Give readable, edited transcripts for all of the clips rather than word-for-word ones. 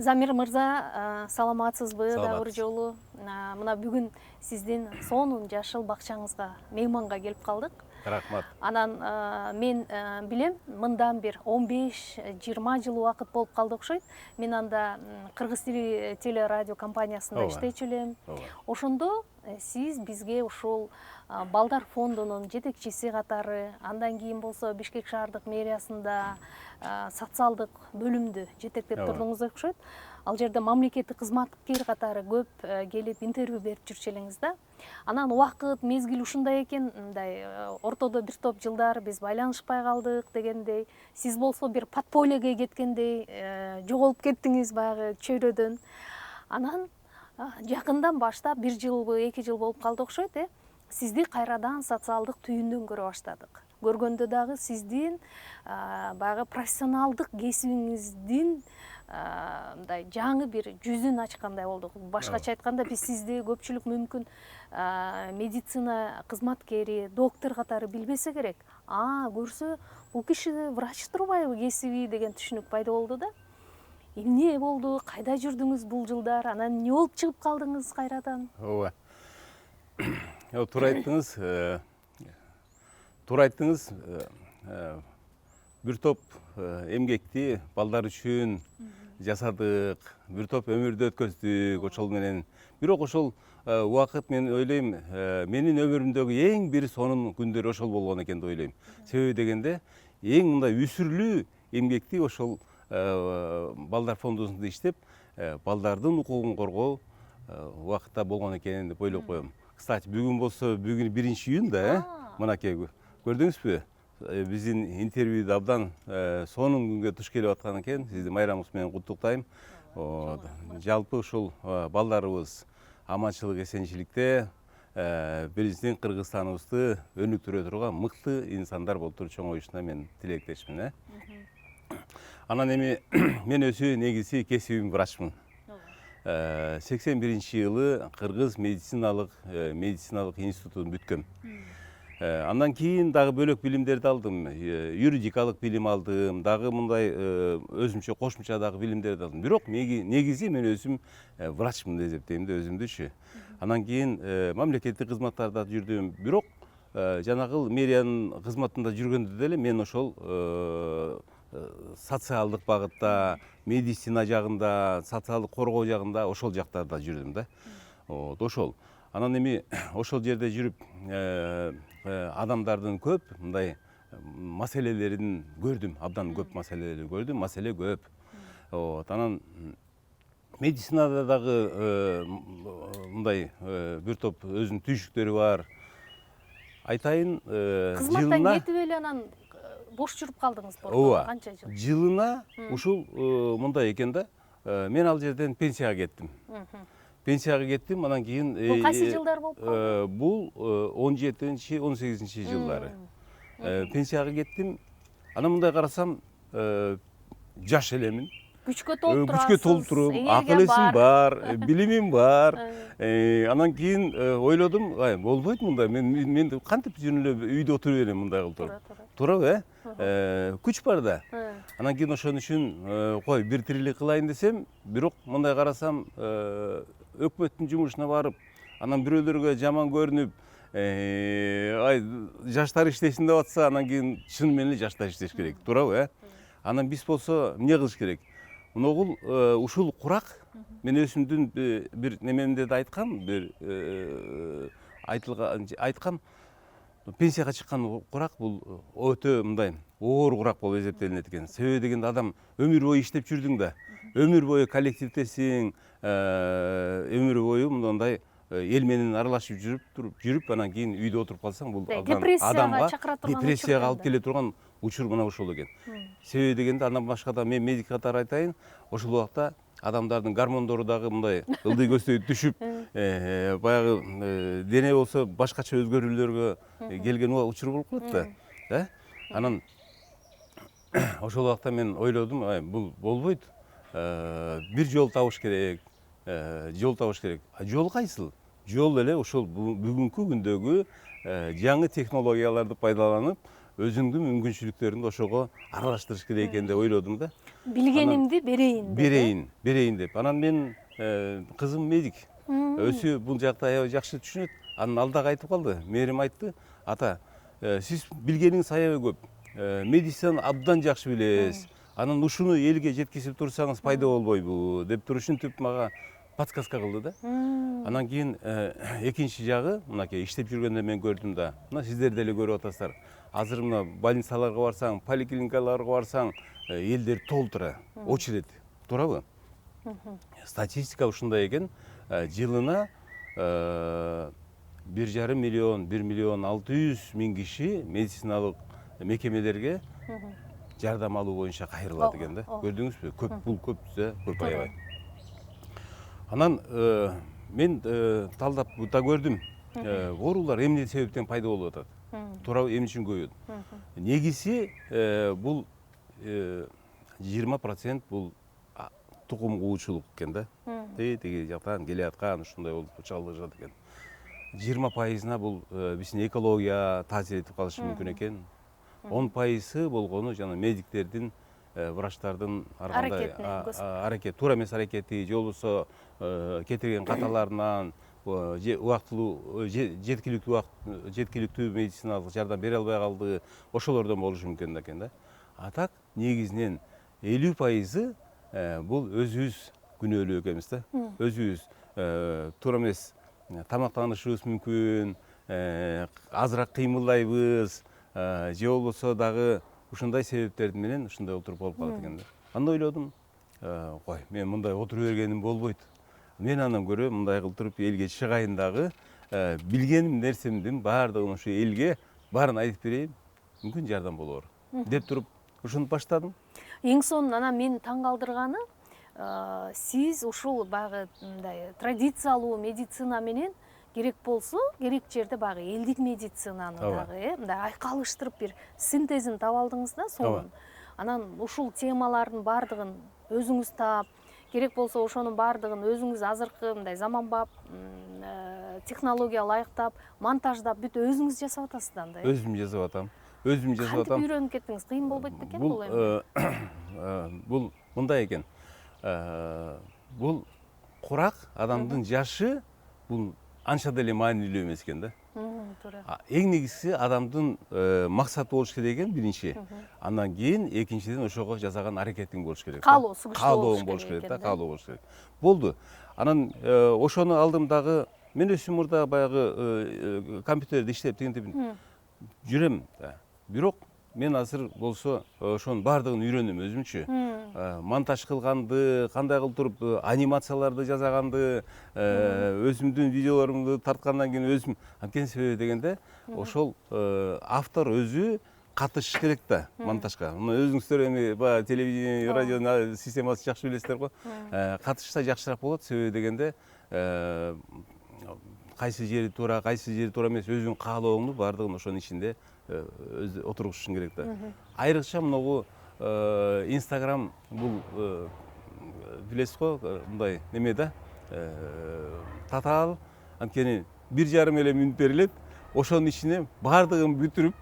Замир мырза, саламатсызбы дагы бир Саламатсыз. жолу? Мына бүгүн сиздин сонун жашыл бакчаңызга мейманга келип калдык. Рахмат. Анан мен билем, мындан бир 15-20 жыл убакыт болуп калды окшойт. Мен анда кыргыз тили телерадио компаниясында Ооба. иштечү элем. Ооба. Ошондо сиз бизге ушул балдар фондунун жетекчиси катары, андан кийин болсо Бишкек шаардык мэриясында социалдык бөлүмдү жетектеп Ооба. турдуңуз окшойт. Ал жерде мамлекеттик кызматкер катары көп келип интервью берип жүрчү элеңиз да. Анан убакыт мезгил ушундай экен, мындай ортодо бир топ жылдар биз байланышпай калдык дегендей. Сиз болсо бир подпольеге кеткендей жоголуп кеттиңиз баягы чөйрөдөн. Анан жакындан баштап 1 жылбы 2 жыл болуп калды окшойт, сизди кайрадан социалдык түйүндөн көрө баштадык. Көргөндө дагы сиздин баягы профессионалдык кесибиңиздин мындай жаңы бир жүзүн ачкандай болдук. Башкача айтканда, биз сизди көпчүлүк мүмкүн медицина кызматкери, доктор катары билбесе керек. Көрсө, бул киши врач турбайбы кесиби деген түшүнүк пайда болду да. Эмне болду? Кайда жүрдүңүз бул жылдар? Анан эмне болуп чыгып калдыңыз кайрадан? Ооба. Туура айттыңыз. Туура айттыңыз. Бир топ эмгекти балдар үчүн жасадык, бир топ өмүрдү өткөздүк ошол менен. Бирок ошол убакыт мен ойлойм, менин өмүрүмдөгү эң бир сонун күндөр ошол болгон экен деп ойлойм. Себеби дегенде, эң мындай үсүрлүү эмгекти ошол балдар фондусунда иштеп, балдардын укугун коргоо убакытта болгон экен деп ойлоп коем. Кстати, бүгүн болсо, бүгүн 1-июнь да, мынакей көрдүңүзбү? Биздин интервьюду абдан сонун күнгө туш келип аткан экен. Сизди майрамыңыз менен куттуктайм. Жалпы ушул балдарыбыз аманчылык, эсенчиликте биздин Кыргызстаныбызды өнүктүрө турган мыкты инсандар болуп чоңоюшуна мен тилектешмин. Анан эми мен өзү негизи кесибим врачмын. 81-жылы Кыргыз медициналык институтун бүткөм. Андан кийин дагы бөлөк билимдерди алдым. Юридикалык билим алдым, дагы мындай өзүмчө кошумча дагы билимдерди алдым. Бирок негизи мен өзүм врачмын деп эсептейм да өзүмдүчү. Анан кийин мамлекеттик кызматтарда жүрдүм. Бирок жанагы мэриянын кызматында жүргөндө деле мен ошол социалдык багытта, медицина жагында, социалдык коргоо жагында ошол жактарда жүрдүм да. Ошол. Анан эми ошол жерде жүрүп адамдардын көп мындай маселелерин көрдүм, абдан көп маселелерди көрдүм, маселе көп. Анан медицинада дагы мындай бир топ өзүнүн түйшүктөрү бар. Айтайын, Кызматтан кетип эле анан бош жүрүп калдыңыз канча жыл? Жылына ушул мындай экен да. Мен ал жерден пенсияга кеттим. Пенсияга кеттим, анан кийин Бул кайсы жылдар болуп калды? Бул 17-18 жылдары. Пенсияга кеттим. Анан мындай карасам, жаш элемин. Күчкө толуп турасыз. Күчкө толуп туруп, акыл эсим бар, билимим бар. Анан кийин ойлодум, болбойт мындай. Мен кантип жөн эле үйдө отура берем мындай кылып туруп. Туурабы, күч бар да. Анан кийин ошон үчүн кой бир тирилик кылайын десем, бирок мындай карасам, өкмөттүн жумушуна барып, анан бирөөлөргө жаман көрүнүп, жаштар иштесин деп атса, анан кийин чын менен эле жаштар иштеш керек, туурабы? Анан биз болсо эмне кылыш керек? Моногул ушул курак мен өзүмдүн бир немемде да айткам, бир айткам, пенсияга чыккан курак бул өтө мындай оор курак болуп эсептелинет экен. Себеби дегенде адам өмүр бою иштеп жүрдүң да, өмүр бою коллективдесиң, өмүр бою мындай эл менен аралашып жүрүп, анан кийин үйдө отуруп калсаң, бул адамга депрессияга алып келе турган учур мына ошол экен. Себеби дегенде андан башка да мен медик катары айтайын, ошол убакта адамдардын гормондору дагы мындай ылдый көстөй түшүп, баягы дене болсо башкача өзгөрүүлөргө келген учур болуп калат да. Анан ошол убакта мен ойлодум, бул болбойт. Бир жол табыш керек. Жол кайсыл? Жол эле ошол бүгүнкү күндөгү жаңы технологияларды пайдаланып, өзүңдүн мүмкүнчүлүктөрүңдү ошого аралаштырыш керек экен деп ойлодум да. билгенимди берейин деп. Анан мен кызым медик. Өзү бул жакта аябай жакшы түшүнөт. Анын алдагы айтып калды. Мээрим айтты: "Ата, сиз билгениңиз аябай көп. Медицинаны абдан жакшы билесиз. Анан ушуну элге жеткизип турсаңыз пайда болбойбу?" деп туруп ушинтип мага подсказка кылды да. Анан кийин экинчи жагы, мынакей иштеп жүргөндө мен көрдүм да. Мына сиздер деле көрүп атасыздар. Азыр мына больницаларга барсаң, поликлиникаларга барсаң, элдер толтура, очередь. Туурабы? Статистика ушундай экен. Жылына 1,5 миллион, 1 миллион 600 миң киши медициналык мекемелерге жардам алуу боюнча кайрылат экен да. Көрдүңүзбү? Көп, бул көп да, көп аябай. Анан мен талдап да көрдүм. Оорулар эмне себептен пайда болуп атат? Туурабы, эмне үчүн көбөйөт? Негизи бул 20% бул тукум куучулук экен да. Тиги жактан келе аткан ушундай болуп чыгылышат экен. 20%-на бул биздин экология таасир этип калышы мүмкүн экен. 10% болгону жана медиктердин, врачтардын ар кандай аракет, туура эмес аракети, же болбосо кетирген каталарынан, убактылуу жеткиликтүү медициналык жардам бере албай калды, ошолордон болушу мүмкүн экен да. А так негизинен 50% бул өзүбүз күнөөлүү экенбиз да. Өзүбүз туура эмес тамактанышыбыз мүмкүн, азыраак кыймылдайбыз, же болбосо дагы ушундай себептер менен ушундай болуп калат экен да. Анда ойлодум, кой, мен мындай отуруп бергеним болбойт. Мен андан көрө мындай кылып туруп элге чыгайын дагы, билгеним нерсемдин баардыгын ушу элге баарын айтып берейин, мүмкүн жардам болор деп туруп ушинтип баштадым. Эң сонун анан мени таң калтырганы, сиз ушул баягы мындай традициялуу медицина менен керек болсо, керек жерде баягы элдик медицинаны дагы мындай айкалыштырып бир синтезин таап алдыңыз да сонун. Анан ушул темалардын баардыгын өзүңүз таап, керек болсо ошонун баардыгын өзүңүз азыркы мындай заманбап технология ылайыктап, монтаждап бүт өзүңүз жасап атасыз да анда. Өзүм жасап атам. Кантип үйрөнүп кеттиңиз? Кыйын болбойт бекен бул эми? Бул мындай экен. Бул курак адамдын жашы бул анча деле маанилүү эмес экен да. Туура. Эң негизгиси адамдын максаты болуш керек экен биринчи. Андан кийин экинчиден ошого жасаган аракетиң болуш керек. Каалооң болуш керек да, каалоо болуш керек. Болду. Анан ошону алдым дагы. Мен өзүм мурда баягы компьютерде иштеп тигинтип жүрөм да. Бирок мен азыр болсо ошонун баардыгын үйрөндүм өзүмчү. Монтаж кылганды, кандай кылып туруп анимацияларды жасаганды, өзүмдүн видеолорумду тарткандан кийин өзүм анткени себеби дегенде ошол автор өзү катышыш керек да монтажга. Мына өзүңүздөр эми баягы телевидение, радионун системасын жакшы билесиздер го. Катышса жакшыраак болот, себеби дегенде кайсы жери туура, кайсы жери туура эмес, өзүңүн каалооңду баардыгын ошонун ичинде өзү отургузушуң керек да. Айрыкча могу Instagram бул билесиз го, мындай неме да, татаал, анткени 1,5 эле мүнөт берилет. Ошонун ичине баардыгын бүтүрүп,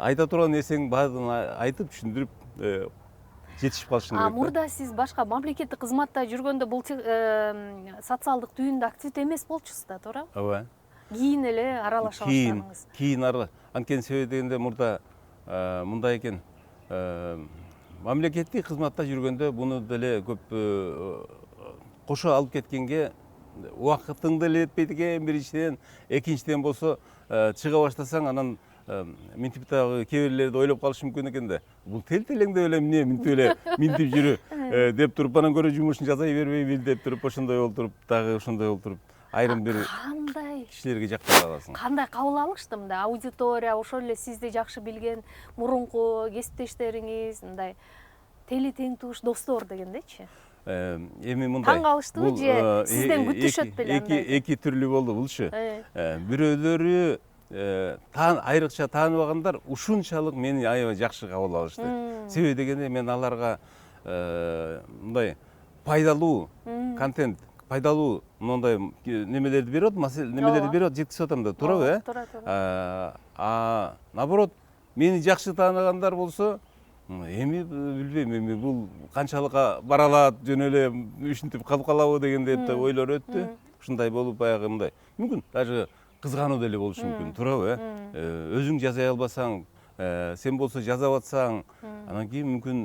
айта турган нерсеңин баардыгын айтып, түшүндүрүп жетишип калышың керек да. Мурда сиз башка мамлекеттик кызматта жүргөндө бул социалдык түйүндө активдүү эмес болчусуз да, туура? Ооба. Кийин эле аралаша баштадыңыз. Кийин анткени себеби дегенде мурда мындай экен, мамлекеттик кызматта жүргөндө буну деле көп кошо алып кеткенге убакытыңды эле жетпейт экен биринчиден, экинчиден болсо чыга баштасаң анан минтип дагы кээ бирлерди ойлоп калышы мүмкүн экен да. Бул тел-телеңдеп эле эмне минтип эле минтип жүрү деп туруп анан көрө жумушун жасай бербейби деп туруп ошондой болуп туруп дагы ошондой болуп туруп айрым бир кишилерге жактыра каласың. Кандай кабыл алышты мындай аудитория, ошол эле сизди жакшы билген мурунку кесиптештериңиз, мындай тели тең тууш достор дегендечи? Эми мындай. Таң калыштыбы же сизден күтүшөт беле андай? Эки түрлүү болду булчу. Бирөөлөрү айрыкча тааныбагандар ушунчалык мени аябай жакшы кабыл алышты. Себеби дегенде мен аларга мындай пайдалуу контент, пайдалуу мындай немелерди берип атам, немелерди берип жеткизип атам да, туурабы, Туура. Наоборот, мени жакшы тааныгандар болсо, Эми билбейм, эми бул канчалык бара алат, жөн эле ушинтип калып калабы дегенде ойлор өттү. Ушундай болуп баягы мындай. Мүмкүн даже кызгануу деле болушу мүмкүн, туурабы? Өзүң жаза албасаң, сен болсо жазап атсаң, анан кийин мүмкүн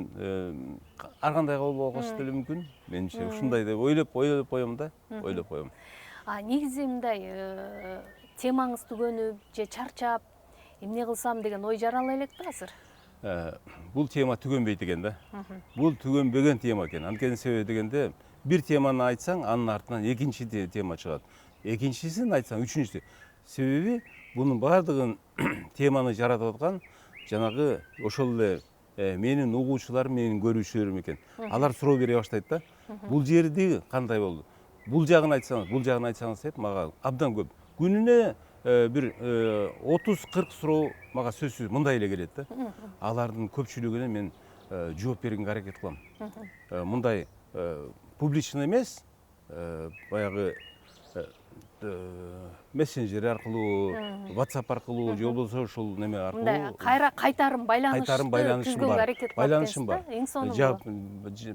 ар кандай кабыл болушу деле мүмкүн. Менимче ушундай деп ойлоп коем да, ойлоп коем. Негизи мындай темаңыз түгөнүп же чарчап эмне кылсам деген ой жарала элекпи азыр? Бул тема түгөнбөйт экен да. Бул түгөнбөгөн тема экен. Анткени себеби дегенде, бир теманы айтсаң, анын артынан экинчи тема чыгат. Экинчисин айтсаң, үчүнчүсү. Себеби бунун баардыгын теманы жаратып аткан жанагы ошол эле менин угуучуларым, менин көрүүчүлөрүм экен. Алар суроо бере баштайт да. Бул жерди кандай болду? Бул жагын айтсаңыз деп мага абдан көп. Күнүнө бир 30-40 суроо мага сөзсүз мындай эле келет да. Алардын көпчүлүгүнө мен жооп бергенге аракет кылам. Мындай публично эмес, баягы мессенджер аркылуу, WhatsApp аркылуу, же болбосо ушул неме аркылуу. Мындай кайтарым байланышты түзгөнгө аракет кылып байланышым бар. Эң сонун.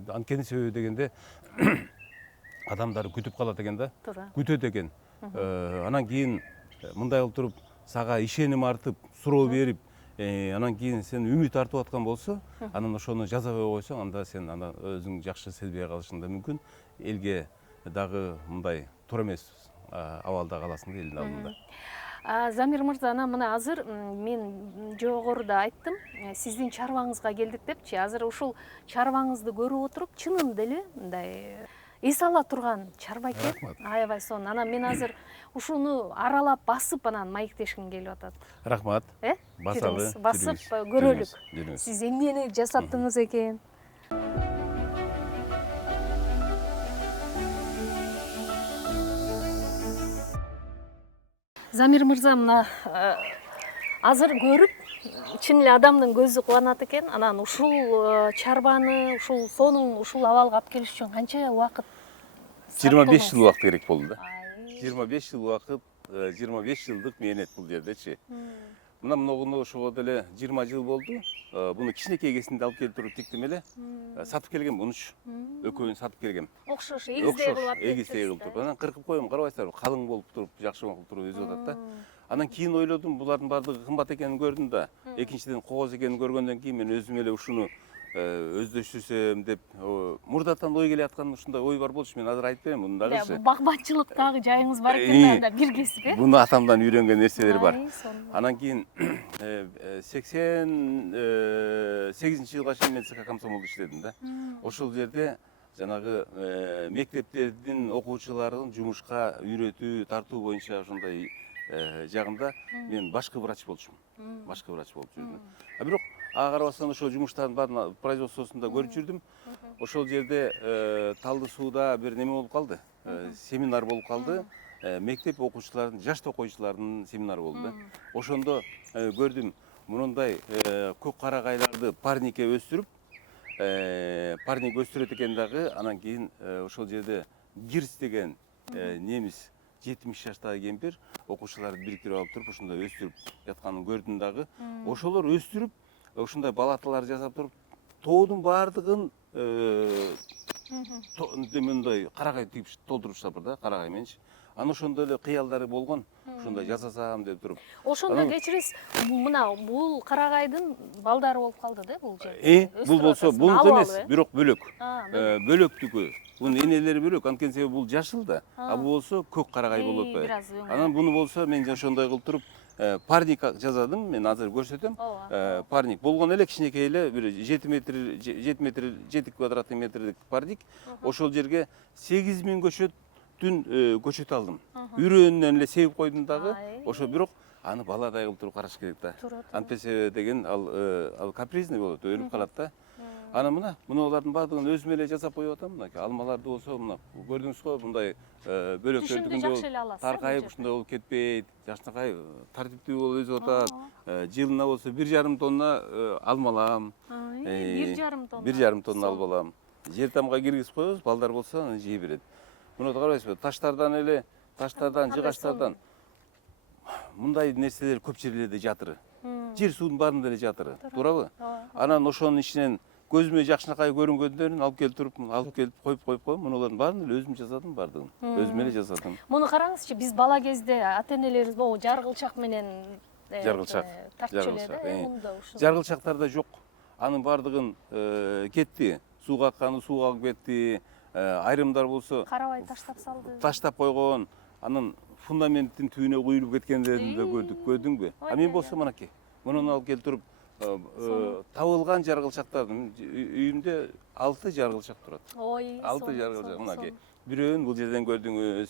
Анткени себеби дегенде адамдар күтүп калат экен да. Күтөт экен. Анан кийин мындай болуп туруп, сага ишеним артып, суроо берип, анан кийин сен үмүт артып аткан болсо, анан ошону жазабай койсоң, анда сен өзүң жакшы сезбей калышың да мүмкүн. Элге дагы мындай туура эмес абалда каласың да элдин алдында. Замир мырза, анан мына азыр мен жогоруда айттым, сиздин чарбаңызга келдик депчи. Азыр ушул чарбаңызды көрүп отуруп, чынында эле мындай эс ала турган чарба экен. Аябай сонун. Анан мен азыр ушуну аралап басып анан маектешким келип атат. Рахмат. Басалы. Басып көрөлүк. Сиз эмнени жасаптыңыз экен? Замир мырза, мына азыр көрүп, чын эле адамдын көзү кубанат экен. Анан ушул чарбаны, ушул сонун, ушул абалга алып келиш үчүн канча убакыт? 25 жыл убакыт керек болду да. 25 жыл убакыт, 25 жылдык мээнет бул жердечи. Мына муну ошого деле 20 жыл болду. Буну кичинекей кезинде алып келип туруп тиктим эле. Сатып келгем, 13. Экөөнү сатып келгем. Окшош, эгиздей кылып туруп. Анан кыркып коем, карабайсыздарбы, калың болуп туруп, жакшы болуп туруп өзүп атат да. Анан кийин ойлодум, булардын баардыгы кымбат экенин көрдүм да. Экинчиден кооз экенин көргөндөн кийин мен өзүм эле ушуну өздөштүрсөм деп мурдатан ой келе аткан ушундай ой бар болчу. Мен азыр айтпайм, муну дагычы. Багбанчылыктагы жайыңыз бар экен да, бир кесип, э? Буну атамдан үйрөнгөн нерселер бар. Анан кийин 88 жылга чейин мен ЦК комсомолдо иштедим да. Ошол жерде жанагы мектептердин окуучуларын жумушка үйрөтүү, тартуу боюнча ошондой жагында мен башкы врач болчумун. Башкы врач болуп жүрдүм. Бирок ага карабастан ошол жумуштардын баарын производствосунда көрүп жүрдүм. Ошол жерде Талды сууда бир неме болуп калды. Семинар болуп калды. Мектеп окуучуларынын, жаш окуучуларынын семинары болду да. Ошондо көрдүм, мындай көк карагайларды парникке өстүрүп, парник өстүрөт экен дагы. Анан кийин ошол жерде Гирс деген немис 70 жаштагы кемпир окуучуларды бириктирип алып туруп, ушундай өстүрүп жатканын көрдүм дагы. Ошолор өстүрүп, ушундай балаталар жасап туруп, тоодун баардыгын мындай карагай тигип толтуруштапыр да, карагай менчи. Анан ошондой эле кыялдары болгон, ошондой жасасам деп туруп. Ошондо кечириңиз, мына бул карагайдын балдары болуп калды да бул жерде. Бул болсо бунуку эмес, бирок бөлөк. Бөлөктүкү. Бунун энелери бөлөк, анткени себеби бул жашыл да, а бул болсо көк карагай болуп атпайбы. Анан буну болсо мен ошондой кылып туруп парник жасадым, мен азыр көрсөтөм. Парник болгон эле кичинекей эле бир 7 квадратный метрлик парник. Ошол жерге 8000 көчөт алдым. Үрөөнүнөн эле себип койдум дагы. Ошо бирок аны баладай кылып туруп караш керек да. Антпесе деген ал капризный болот, өлүп калат да. Ана мына мунулардын баардыгын өзүм эле жасап коюп атам. Мына алмаларды болсо мына көрдүңүзгө мындай бөлөктөрдү таркайып ушундай болуп кетпейт. Жакшынакай тартиптүү болуп өсүп атат. Жылына болсо 1,5 тонна алма алам. 1,5 тонна алма алам. Жер тамга киргизип коебуз, балдар болсо аны жей берет. Муну карабайсызбы, таштардан, жыгачтардан мындай нерселер көп жерлерде жатыр. Жер суунун баарында эле жатыр. Туурабы? Анан ошонун ичинен көзүмө жакшынакай көрүнгөндөрүн алып келип коюп коем. Мунулардын баарын эле өзүм жасадым бардыгын. Өзүм эле жасадым. Муну караңызчы, биз бала кезде ата-энелерибиз могу жаргылчак менен тартчу эле да, мунда ушул. Жаргылчактарда жок. Анын бардыгын кетти. Сууга акканы сууга агып кетти. Айрымдар болсо Карабай таштап салды. Таштап койгон. Анын фундаменттин түбүнө куюлуп кеткендерин да көрдүк. Көрдүңбү? А мен болсо мынакей. Мунун алып келтирип табылган жаргылчактардын үйүмдө 6 жаргылчак турат. Ой, 6 жаргылчак мынакей. Бирөөнү бул жерден көрдүңүз.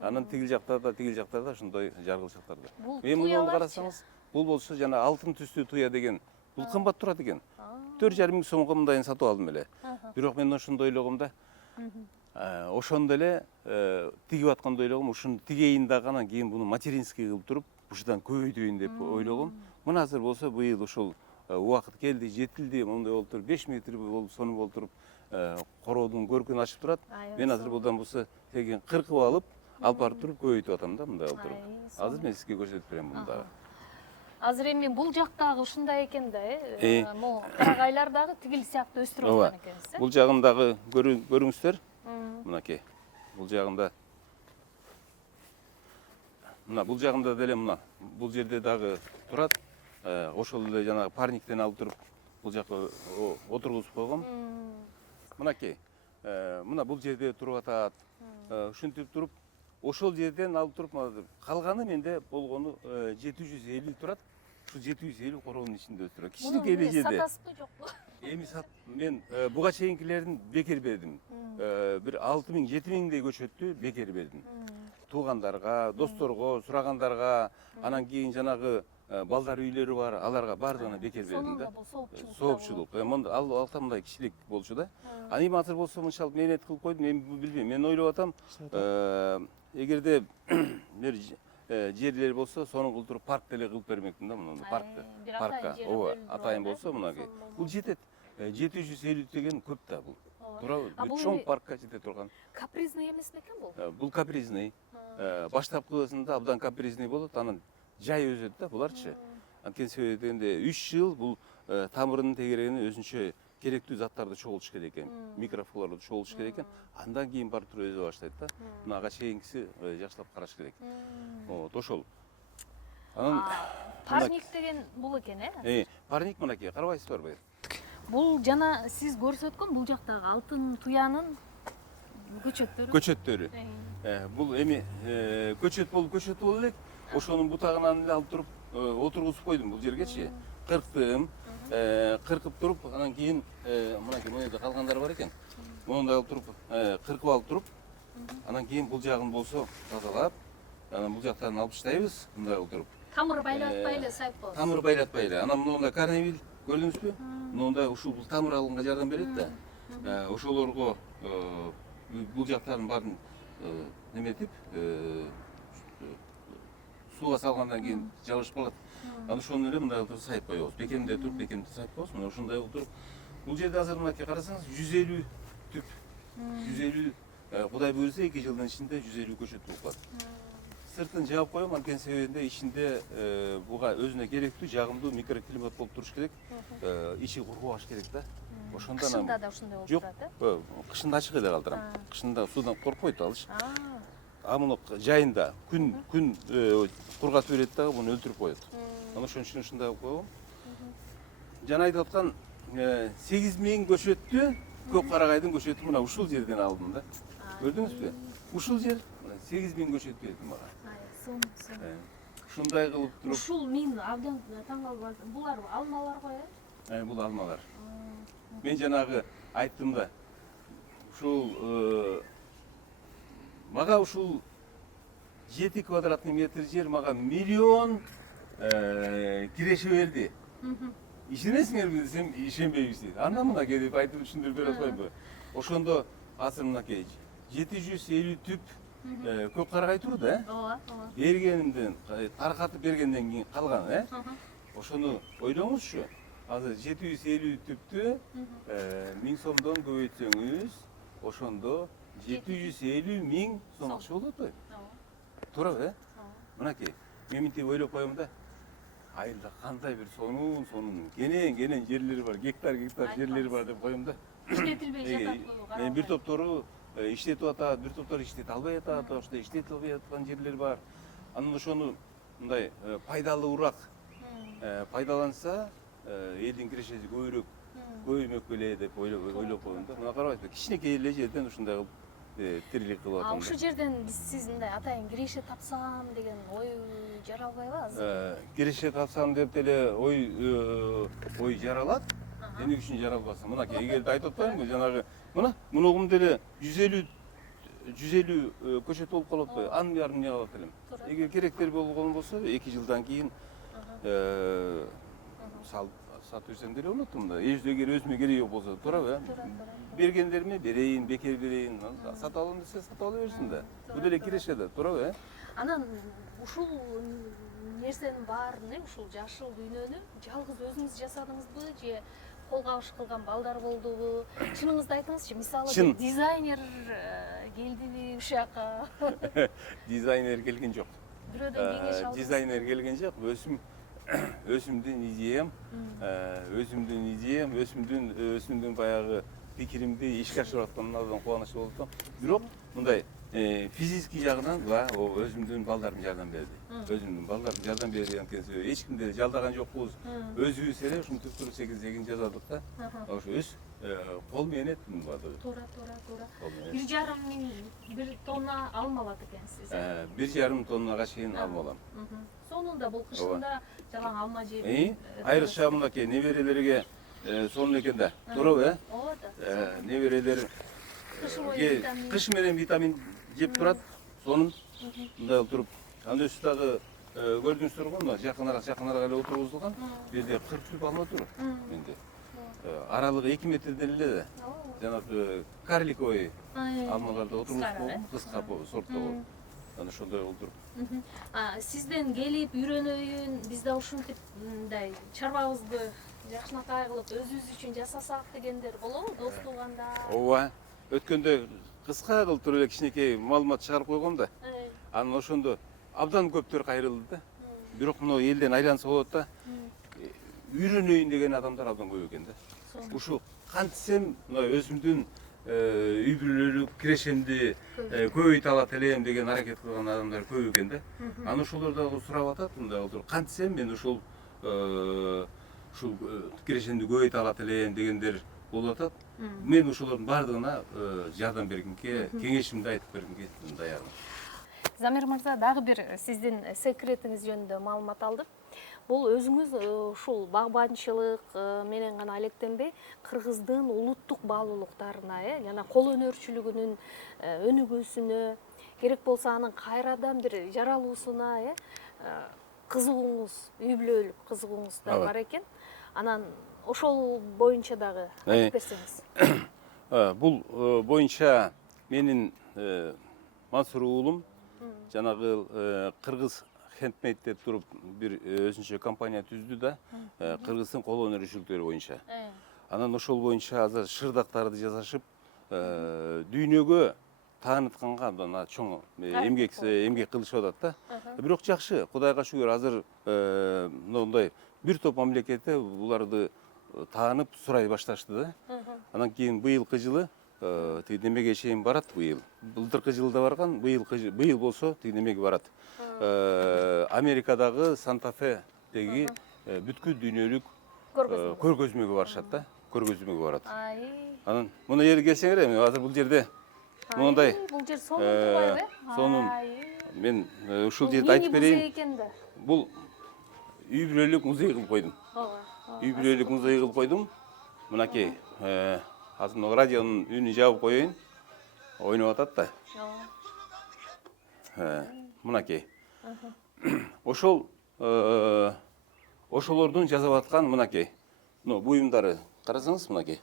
Анан тигил жактарда ошондой жаргылчактар бар. Мен муну карасаңыз, бул болсо жана алтын түстүү туя деген бул кымбат турат экен. 4,5 миң сомго мындайын сатып алдым эле. Бирок мен ошондой ойлогом да. Ошондо эле тигип атканда ойлогом, ушуну тигейин дагы анан кийин буну материнский кылып туруп, ушудан көбөйтөйүн деп ойлогом. Мына азыр болсо быйыл ушул убакыт келди, жетилди, мондай болуп туруп 5 метр болуп сонун болуп туруп, короодун көркүн ачып турат. Мен азыр булдан болсо тегин кыркып алып барып туруп көбөйтүп атам да, мындай болуп туруп. Азыр мен сизге көрсөтүп берем буну дагы. Азыр эми бул жактагы ушундай экен да, могу карагайлар дагы тигил сыяктуу өстүрүп аткан экенсиз. Бул жагын дагы көрүңүздөр. Мынакей. Бул жагында бул жагында деле бул жерде дагы турат. Ошол эле жанагы парниктен алып туруп бул жакка отургузуп койгом. Мынакей. Мына бул жерде туруп атат. Ушинтип туруп, ошол жерден алып туруп калганы менде болгону 750 турат. Ушул 750 короонун ичинде өстүрөт. Кичиник эле жерде. Сатасызбы жокпу? Эми мен буга чейинкилерин бекер бердим. Бир 6 миң, 7 миңдей көчөттү бекер бердим. Туугандарга, досторго, сурагандарга, анан кийин жанагы балдар үйлөрү бар, аларга бардыгына бекер бердим да. Соопчулук. Алта мындай кичилик болчу да. Аны эми азыр болсо мынчалык мээнет кылып койдум, эми билбейм. Мен ойлоп атам, эгерде бир жерлер болсо, сону кылдырып парк деле кылып бермекмин да, муну паркка. Ооба, атайын болсо мынакей. Бул жетет. 750 деген көп да бул. Туурабы? Бир чоң паркка жете турган. Капризный эмес бекен бул? Бул капризный. Баштапкысында абдан капризный болот, анан жай өсөт да буларчы. Анткени себеби дегенде 3 жыл бул тамырынын тегерегине өзүнчө керектүү заттарды чогултуш керек экен. Микрофлорду чогултуш керек экен. Андан кийин барып туруп өсө баштайт да. Мынага чейинкиси жакшылап караш керек. Вот, ошол. Анан парник деген бул экен, парник мынакей, карабайсызбы? Бул жана сиз көрсөткөн бул жактагы алтын туянын көчөттөрү. Бул эми көчөт болуп элек. Ошонун бутагынан эле алып туруп отургузуп койдум бул жергечи. Кырктым. Кыркып туруп, анан кийин мынакей мына жерде калгандары бар экен. Муну да алып туруп, кыркып алып туруп, анан кийин бул жагын болсо тазалап, анан бул жактарын алып таштайбыз, мындай болуп туруп. Тамыр байлатпай эле сайып коебуз. Тамыр байлатпай эле. Анан мындай карневил көрдүңүзбү? Мындай ушул бул тамыр алганга жардам берет да. Ошолорго бул жактарын баарын неметип, сууга салгандан кийин жабышып калат. Анан ошону эле мындай кылып сайып коебуз. Бекемде туруп, бекемде сайып коебуз. Мына ушундай болуп туруп. Бул жерде азыр мынакей карасаңыз 150 түп. 150, Кудай буйрса 2 жылдын ичинде 150 көчөт болуп калат. Сыртын жаап коем, анткени себебинде ичинде буга өзүнө керектүү жагымдуу микроклимат болуп туруш керек. Ичи кургабаш керек да. Ошондо кышында да ушундай болуп турат, Жок, кышында ачык эле калтырам. Кышында суудан коркпойт алыш. Муну жайында күн кургатып берет дагы, муну өлтүрүп коет. Анан ошон үчүн ушундай кылып койгом. Жана айтып аткан 8 миң көчөттү, көк карагайдын көчөтү мына ушул жерден алдым да. Көрдүңүзбү? Ушул жер 8 миң көчөт берди мага. Ушундай кылып туруп. Ушул мен абдан таң калып калдым. Булар алмалар го, Бул алмалар. Мен жанагы айттым да. Ушул мага ушул 7 квадратный метр жер мага миллион киреше берди. Ишенесиңерби десем, ишенбейбиз. Андан мына келип айтып түшүндүрүп бере атпаймынбы? Ошондо азыр мынакей 750 түп көк карагай турду, Ооба. Бергенден, таркатып бергенден кийин калган, Ошону ойлоңузчу. Азыр 750 түптү 1000 сомдон көбөйтсөңүз, ошондо 750 миң сом акча болот. Туурабы, Мынакей, мен мынтип ойлоп коем да. айылда кандай бир сонун кенен жерлери бар, гектар жерлери бар деп коем да. иштетилбей жатат го. Бир топтору иштетип атат, бир топтору иштете албай атат, ошто иштете албай аткан жерлер бар. Анан ошону мындай пайдалуураак пайдаланса, элдин кирешеси көбөймөк беле деп ойлоп коем да. Мына карабайсызбы, кичинекей эле жерден ушундай кылып тирилик кылып атам. Ушул жерден сиз мындай атайын киреше тапсам деген ой жаралбайбы азыр? Киреше тапсам деп деле ой жаралат. Дене күчүн жаралбаса, мынакей, эгерде айтып атпаймынбы, жанагы мунугум деле 150 көчөт болуп калып атпайбы? Анын баарын эмне кылат элем? Эгер керектер болгон болсо, 2 жылдан кийин сатып берсем деле болот мында. Эгер өзүмө кереги болсо, туурабы? Бергендериме берейин, бекер берейин, сатып алам десе сатып ала берсин да. Бул деле киреше да, туурабы? Анан ушул нерсенин баарын, ушул жашыл дүйнөнү жалгыз өзүңүз жасадыңызбы же колго иш кылган балдар болдубу? Чыныңызды айтыңызчы, мисалы дизайнер келдиби ушул жака? Дизайнер келген жок. Бирөөдөн кеңеш алдыңыз? Дизайнер келген жок. Өзүмдүн идеям, өзүмдүн баягы пикиримди ишке ашырып аткандан кубанычтуу болуп атам. Бирок мындай физический жагынан өзүмдүн балдарым жардам берди. Өзүмдүн балдарым жардам берген кезде эч кимди жалдаган жокпуз. Өзүбүз эле ушинтип туруп сегизегин жасадык да. Ошо өз кол менен эттим баардыгы. Туура. 1,5 тонна алмалат экенсиз. 1,5 тоннага чейин алма алам. Сонунда бул кышында жалаң алма жеп. Айрыкча мынакей неберелерге сонун экен да. Туурабы? Ооба. Неберелер кыш менен витамин жеп турат, сонун мындай болуп туруп. Анын өсү дагы көрдүңүздөр го, мына жакыныраак эле отургузулган. Бул жерде 40 түп алма тур менде. Аралыгы 2 метрден эле да. Жанагы карликовый алмаларды отургузуп койгон, кыска сортто болуп. Ana ошондой болуп туруп. Сизден келип үйрөнөйүн, биз да ушинтип мындай чарбабызды жакшынакай кылып өзүбүз үчүн жасасак дегендер болобу, дос туугандар? Ооба. Өткөндө кыска кылып туруп эле кичинекей маалымат чыгарып койгом да. Анан ошондо абдан көптөр кайрылды да. Бирок мына элден айланса болот да. Үйрөнөйүн деген адамдар абдан көп экен да. Ушу кантсем мына өзүмдүн үй бүлөлүк кирешемди көбөйтө алат элем деген аракет кылган адамдар көп экен да. Аны ошолор дагы сурап атат, мындай болуп кантсем мен ушул кирешемди көбөйтө алат элем дегендер болуп атат. Мен ошолордун баардыгына жардам бергенге, кеңешимди айтып бергенге даярмын. Замир мырза, дагы бир сиздин секретиңиз жөнүндө маалымат алдым. Бул өзүңүз ушул багбанчылык менен гана алектенбей, кыргыздын улуттук баалуулуктарына, жана кол өнөрчүлүгүнүн өнүгүүсүнө, керек болсо анын кайрадан бир жаралуусуна кызыгууңуз, үй бүлөлүк кызыгууңуз да бар экен. Анан ошол боюнча дагы айтып берсеңиз. Бул боюнча менин Мансур уулум жанагы кыргыз хендмейд деп туруп бир өзүнчө компания түздү да, кыргыздын кол өнөрчүлүктөрү боюнча. Анан ошол боюнча азыр шырдактарды жасашып, дүйнөгө таанытканга абдан чоң эмгек кылышып атат да. Бирок жакшы, Кудайга шүгүр, азыр мындай бир топ мамлекетте буларды таанып сурай башташты да. Анан кийин быйылкы жылы тиги немеге чейин барат быйыл. Былтыркы жылда барган, быйыл болсо тиги немеге барат. Америкадагы Санта-Федеги бүткүл дүйнөлүк көргөзмөгө барышат да. Көргөзмөгө барат. Анан мына жерге келсеңер, азыр бул жерде мындай бул жер сонун турбайбы? Сонун. Мен ушул жерде айтып берейин. Бул үй бүлөлүк музей кылып койдум. Үй бүлөлүк музей кылып койдум. Мынакей, азыр мына радионун үнүн жабып коеюн. Ойноп атат да. Мынакей. Ошолордун жасап аткан мынакей. Буюмдары карасаңыз мынакей.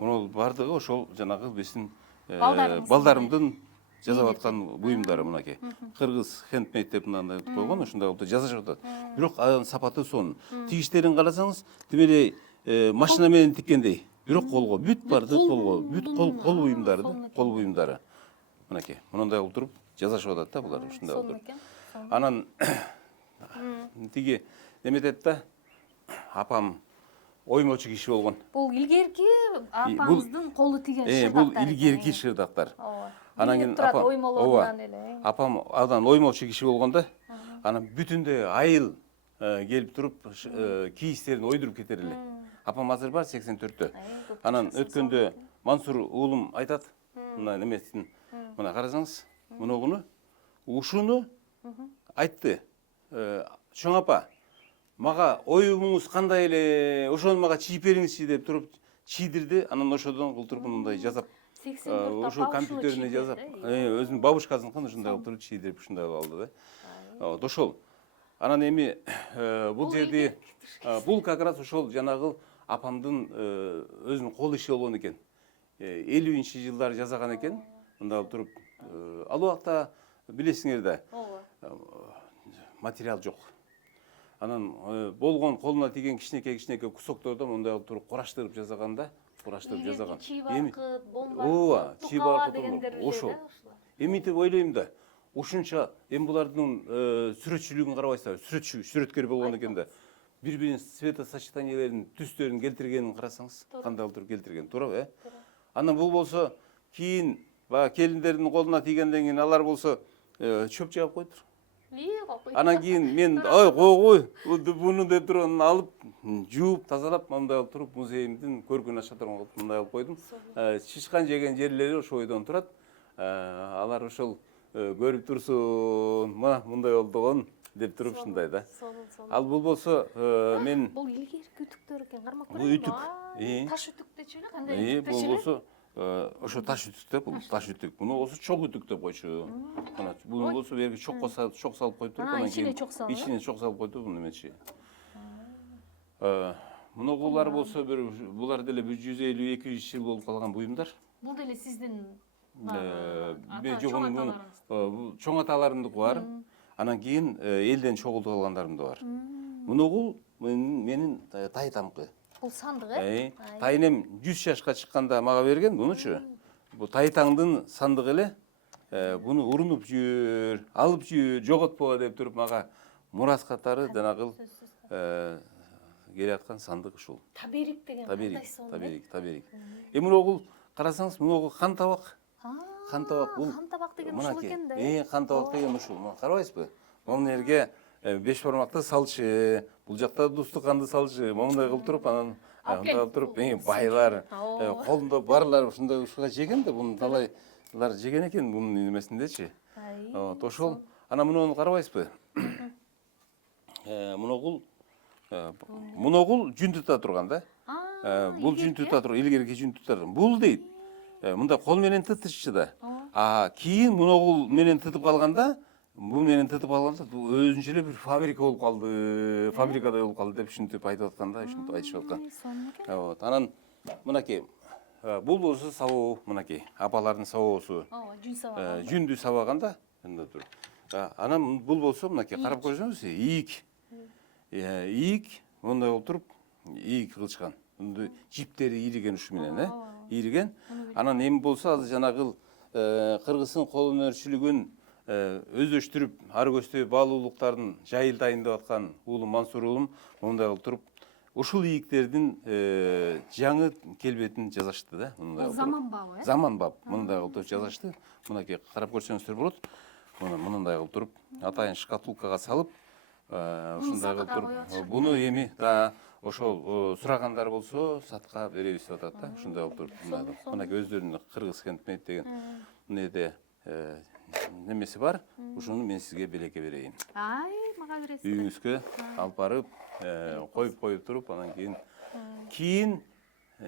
Муну бардыгы ошол жанагы биздин балдарымдын жасап аткан буюмдары мынакей. Кыргыз хендмейд деп мындай койгон, ошондой болуп жасашып атат. Бирок анын сапаты сонун. Тигиштерин карасаңыз, демеле машина менен тиккендей. Бирок колго бүт барды, колго бүт кол буюмдары, кол буюмдары. Мынакей, мындай болуп туруп жасашып атат да булар, ушундай болуп туруп. Анан тиги неметет да апам оймочу киши болгон. Бул илгерки апаңыздын колу тиген шырдактар. Бул илгерки шырдактар. Ооба. Анан Билип кийин турат апам оймолорунан эле. апам адан оймочу киши болгондо анан бүтүндөй айыл келип туруп кийистерин ойдуруп кетер эле. Апам азыр бар 84-тө. Анан өткөндө Мансур уулум айтат, мына немесин, мына карасаңыз, мунугуну ушуну айтты. Чоң апа, мага оюңуз кандай эле, ошону мага чийип бериңизчи деп туруп чийдирди. Анан ошодон кылтырып мындай жасап, 84 ошо компьютерине жасап, өзүнүн бабушкасыныкын ушундай кылып туруп чийдирип ушундай алды да. Ошол. Анан эми бул жерде бул как раз ошол жанагы апамдын өзүнүн кол иши болгон экен. 50-жылдары жасаган экен. Мындай кылып туруп, ал убакта билесиңер да. Материал жок. Анан болгон колуна тиген кичинекей кусоктордо мындай кылып туруп кураштырып жасаган да, кураштырып жасаган. Чийбаркыт, бомба, ооба, чийбаркыт дегендер эле. ошол. Эмитип ойлойм да. Ушунча эми булардын сүрөтчүлүгүн карабайсыздар, сүрөткөр болгон экен да. Бири-биринин светосочетаниялерин, түстөрүн келтиргенин карасаңыз, кандай кылып туруп келтирген, туурабы, Анан бул болсо кийин баягы келиндердин колуна тийгенден кийин алар болсо чөп жаап койдур. Анан кийин мен койгой, буну деп туруп анан алып, жууп, тазалап, мындай кылып туруп музейимдин көркүн аша турган кылып мындай кылып койдум. Чычкан жеген жерлери ошол бойдон турат. Алар ошол көрүп турсун, мына мындай болдугун деп туруп ушундай да. Ал бул болсо мен бул илгерки үтүктөр экен, кармак бул ütүк. Таш үтүк дечү эле, кандай бул болсо ошо таш ütүк да, бул таш ütүк. Муну болсо чок ütүк деп койчу. Мына буну болсо берги чокко салып коюп туруп, анан кийин ичине чок салып коюп бул немечи. Мунугулар болсо булар деле 150-200 жыл болуп калган буюмдар. Бул деле сиздин чоң аталарымдыкы бар. Анан кийин элден чогултуп алгандарым да бар. Мунугул менин тайтамкы. Бул сандык, Тайнем 100 жашка чыкканда мага берген мунучу. Бул тайтаңдын сандыгы эле. Буну урунуп жүр, алып жүр, жоготпо деп туруп мага мурас катары жанагыл келаткан сандык ушул. Таберик деген кандай сон? Таберик. Мунугул карасаңыз, мунугул кан табак. Кан табак бул. Кан табак деген ушул экен да. Кан табак деген ушул. Карабайсызбы? Монун жерге беш бармакты салчы, бул жакта дустук канды салчы, мондай кылып туруп, анан мындай кылып туруп, байлар, колунда барлар ушундай ушуга жеген да, буну талайлар жеген экен бунун немесиндечи. Ошол, анан муну карабайсызбы? Мунугул жүн тута турган да. Бул жүн тута турган, илгерки жүн тута турган. Бул дейт. Мында кол менен тытышчы да. Кийин мунугул менен тытып калганда, бул менен тытып алганда өзүнчө эле бир фабрика болуп калды, фабрикада болуп калды деп ушинтип айтып атканда, ушинтип айтышып аткан. Анан мынакей бул болсо сабоо, мынакей апалардын сабоосу. Жүн сабаган. Жүндү сабаганда, мында тур. Анан бул болсо мынакей карап көрсөңүз, ийик. Ийик мындай болуп туруп, ийик кылышкан. Жиптери ийриген ушу менен, ийриген. Анан эми болсо азыр жанагыл кыргыздын кол өнөрчүлүгүн өздөштүрүп, ары көздөй баалуулуктардын жайылтайын деп аткан уулум Мансур уулум мындай кылып туруп, ушул ийиктердин жаңы келбетин жасашты да. Заманбап, Заманбап мындай кылып туруп жасашты. Мынакей карап көрсөңүздөр болот. Мындай кылып туруп, атайын шкатулкага салып, ушундай кылып туруп, буну эми ошол сурагандар болсо сатка беребиз деп атат да. Ушундай кылып туруп, мынакей өздөрүнүн кыргыз кентмет деген эмнеде немеси бар. Ушуну мен сизге белекке берейин. Мага бересиз. Үйүңүзгө алып барып, коюп туруп, анан кийин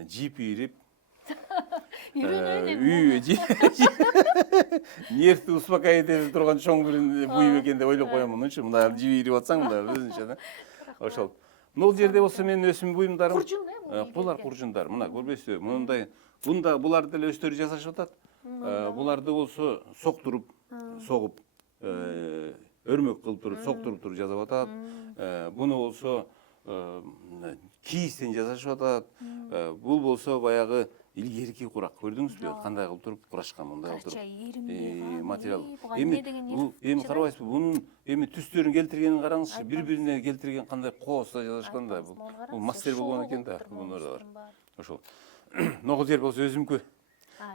жип ийрип, нервти успокаивать этип турган чоң бир буюм экен деп ойлоп коем мунучу. Мындай жип ийрип атсаң, мындай өзүнчө да. Ошол. Бул жерде болсо менин өсүм буюмдарым. Куржун, булар куржундар. Мына көрбөйсүзбү? Мындай бунда булар деле өздөрү жасашып атат. Буларды болсо соктуруп, согуп, өрмөк кылып туруп, соктуруп туруп жасап атат. Буну болсо кийизден жасашып атат. Бул болсо баягы илгерки курак. Көрдүңүзбү? Кандай кылып туруп курашкан, мындай кылып туруп. Материал. Бул эми карабайсызбы? Бунун эми түстөрүн келтиргенин караңызчы. Бири-бирине келтирген кандай кооста жасашкан да. Бул мастер болгон экен да. Булар да бар. Ошол. Могул жер болсо өзүмкү.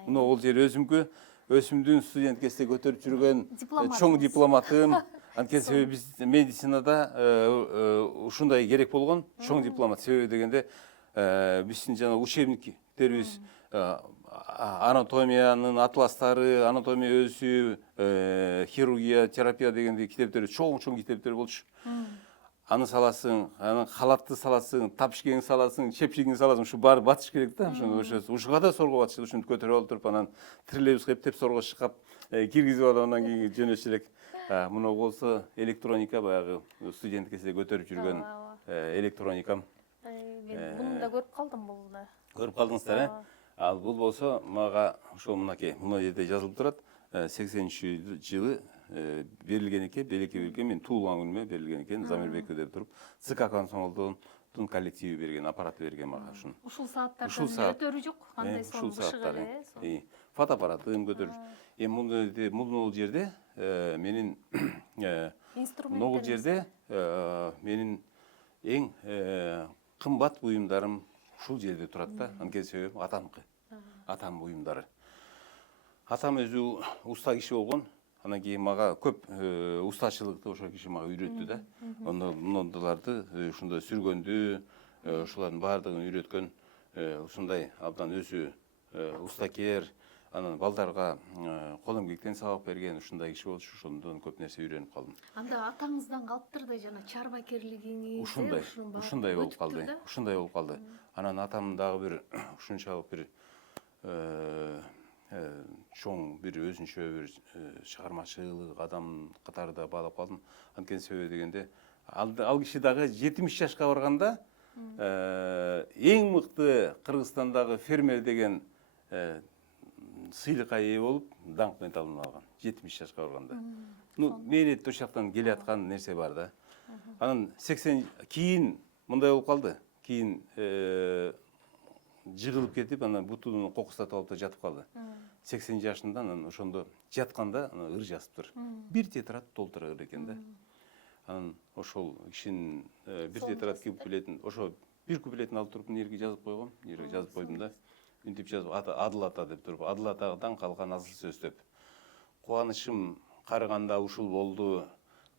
Могул жер өзүмкү. Өсүмдүн студент кезде көтөрүп жүргөн чоң дипломатым. Анткени себеби биз медицинада ушундай керек болгон чоң дипломат. Себеби дегенде биздин жана учебниктерибиз анатомиянын атластары, анатомия өзү, хирургия, терапия дегендей китептер, чоң китептер болчу. Аны саласың, аны халатты саласың, тапшкеңди саласың, чепчигиңди саласың, ушу баары батыш керек да. Ушуга да сорго батыш, ушинтип көтөрүп алып туруп, анан троллейбуска эптеп сорго шыкап, киргизип алып, анан кийин жөнөтүш элек. Мына болсо электроника, баягы студент кезде көтөрүп жүргөн электроникам. Буну да көрүп калдым, бул да. Көрүп калдыңыздар, Ал бул болсо мага ошол мынакей, мына жерде жазылып турат. 80-жылы берилген экен, белекке берилген, мен туулган күнүмө берилген экен, Замирбеков деп туруп, ЦК комсомолдун коллективи берген, аппарат берген мага ушуну. Ушул сааттардан өтөрү жок, кандай сонун бышык эле. Фотоаппаратым көтөрүп. Эми мул жерде менин могул жерде менин эң кымбат буюмдарым ушул жерде турат да. Анткени себеби атамдыкы. Атам буюмдары. Атам өзү уста киши болгон. Анан кийин мага көп устачылыкты ошол киши мага үйрөттү да. Ондоларды ушундай сүргөндү, ушулардын баардыгын үйрөткөн, ушундай абдан өзү устакер, анан балдарга кол эмгектен сабак берген ушундай киши болчу. Ошондон көп нерсе үйрөнүп калдым. Анда атаңыздан калыптыр да жана чарбакерлигиңиз. Ушундай болуп калды. Ушундай болуп калды. Анан атам дагы бир ушунчалык бир чоң бир өзүнчө бир чыгармачылык адам катарында баалап калдым. Анткени себеби дегенде ал киши дагы 70 жашка барганда эң мыкты Кыргызстандагы фермер деген сыйлыкка ээ болуп, даңк медалын алган. 70 жашка барганда. Мээнет ошол жактан келе аткан нерсе бар да. Анан 80 кийин мындай болуп калды. Кийин жыгылып кетип, анан бутунун кокустатып алып да жатып калды. 80 жашында анан ошондо жатканда ыр жазыптыр. Бир тетрадь толтура ыр экен да. Анан ошол кишинин бир тетрадь куплетин, ошо бир куплетин алып туруп нерге жазып койгом, нерге жазып койдум да. Үнтүп жазып, Адыл ата деп туруп, Адыл атадан калган асыл сөз деп. Кубанычым карыганда ушул болду,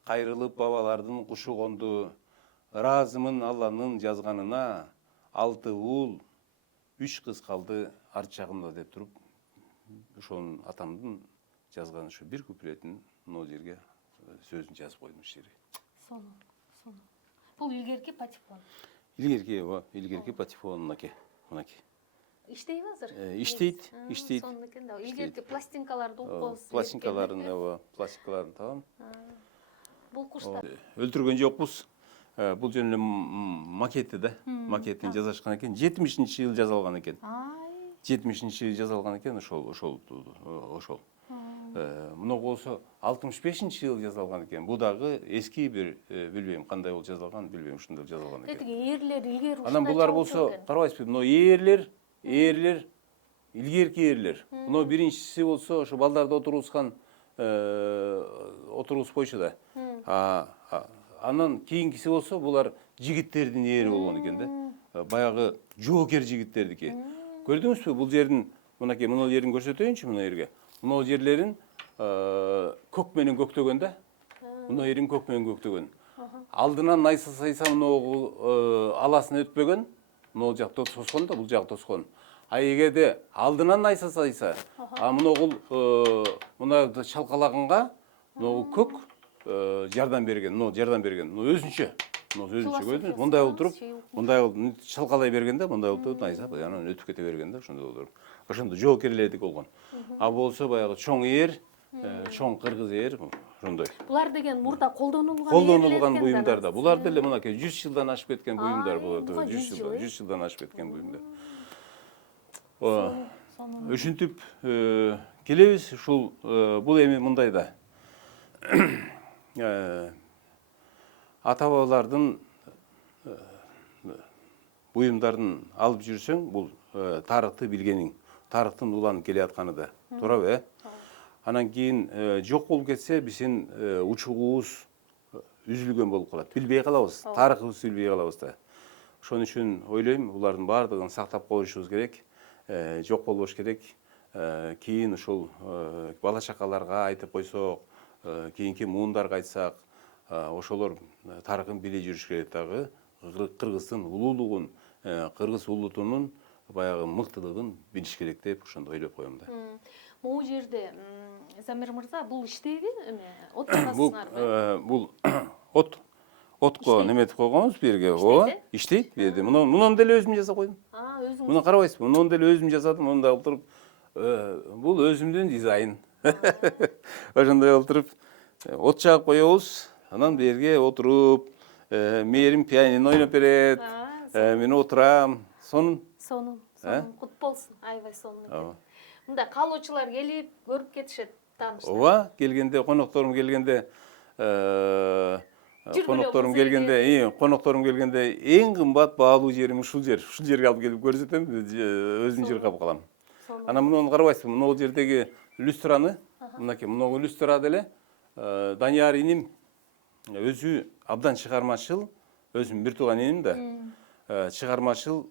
кайрылып бабалардын кушу конду, ыраазымын Алланын жазганына, 6 уул, 3 кыз калды арт жагымда деп туруп, ошонун атамдын жазган ушу бир куплетин могу жерге сөзүн жазып койдум ушул жерге. Сонун. Бул илгерки патефон. Илгерки патефон мынакей. Иштейби азыр? Иштейт. Сонун экен да. Илгерки пластинкаларды укпоз. Пластинкаларын табам. Бул куштар. Өлтүргөн жокпуз. Бул жөн эле макети да. Макетин жасашкан экен. 70-жылы жасалган экен. 70-жылы жасалган экен, ошол. Мына болсо 65-жылы жасалган экен. Бул дагы эски бир, билбейм кандай болуп жасалган, билбейм, ушундай жасалган экен. Этиги эрлер илгери ушундай. Анан булар болсо, карабайсызбы, мына эрлер, илгерки эрлер. Мына биринчиси болсо, ошо балдарды отургузган, отургузбойчу да. Анан кийинкиси болсо, булар жигиттердин ээри болгон экен да. Баягы жоокер жигиттердики. Көрдүңүзбү, бул жердин, мынакей, мына жерин көрсөтөйүнчү, мына жерге. Мына жерлерин көк менен көктөгөн да. Мына жерин көк менен көктөгөн. Алдынан найса сайса мына аласын өтпөгөн, мына жакта тоскон да, бул жак тоскон. А эгерде алдынан найса сайса, мына чалкалаганга мына көк жардам берген, мына өзүнчө көрдүңүз, мындай болуп туруп, мындай болуп чалкалай бергенде, мындай болуп туруп найса, анан өтүп кете бергенде, ошондой болуп туруп. Ошондо жоокерлердик болгон. А болсо баягы чоң ээр, чоң кыргыз ээр, ошондой. Булар деген мурда колдонулган буюмдар да. Булар деле мынакей 100 жылдан ашып кеткен буюмдар, булар 100 жылдан ашып кеткен буюмдар. Ушинтип келебиз, ушул бул эми мындай да. Ата-бабалардын буюмдарын алып жүрсөң, бул тарыхты билгениң, тарыхтын уланып келе атканы да. Туурабы, Анан кийин жок болуп кетсе, биздин учугубуз үзүлгөн болуп калат. Билбей калабыз, тарыхыбызды билбей калабыз да. Ошон үчүн ойлойм, булардын баардыгын сактап коюшубуз керек, жок болбош керек. Кийин ушул бала чакаларга айтып койсок, кийинки муундарга айтсак, ошолор тарыхын биле жүрүш керек дагы. Кыргыздын улуулугун, кыргыз улутунун баягы мыктылыгын билиш керек деп ошондой ойлоп коем да. Могу жерде Замир мырза, бул иштейби? Эме, от жагасыңарбы? Бул отко неметип койгонбуз бирге. Ооба, иштейт. Мунун деле өзүм жасап койдум. Өзүңүз. Муну карабайсызбы? Мунун деле өзүм жасадым. Мында отуруп, бул өзүмдүн дизайн. Ошондой отуруп, от жагып коебуз. Анан берге отуруп, мээрим пианино ойноп берет. Мен отурам. Сонун. Кут болсун. Аябай сонун экен. Мында каалоочулар келип, көрүп кетишет, тааныштар. Ооба, келгенде, конокторум келгенде, конокторум келгенде эң кымбат баалуу жерим ушул жер. Ушул жерге алып келип көрсөтөм, өзүм жыргап калам. Анан муну карабайсызбы, мына жердеги люстраны, мынакей, мына люстра деле Данияр иним өзү абдан чыгармачыл, өзүм бир тууган иним да, чыгармачыл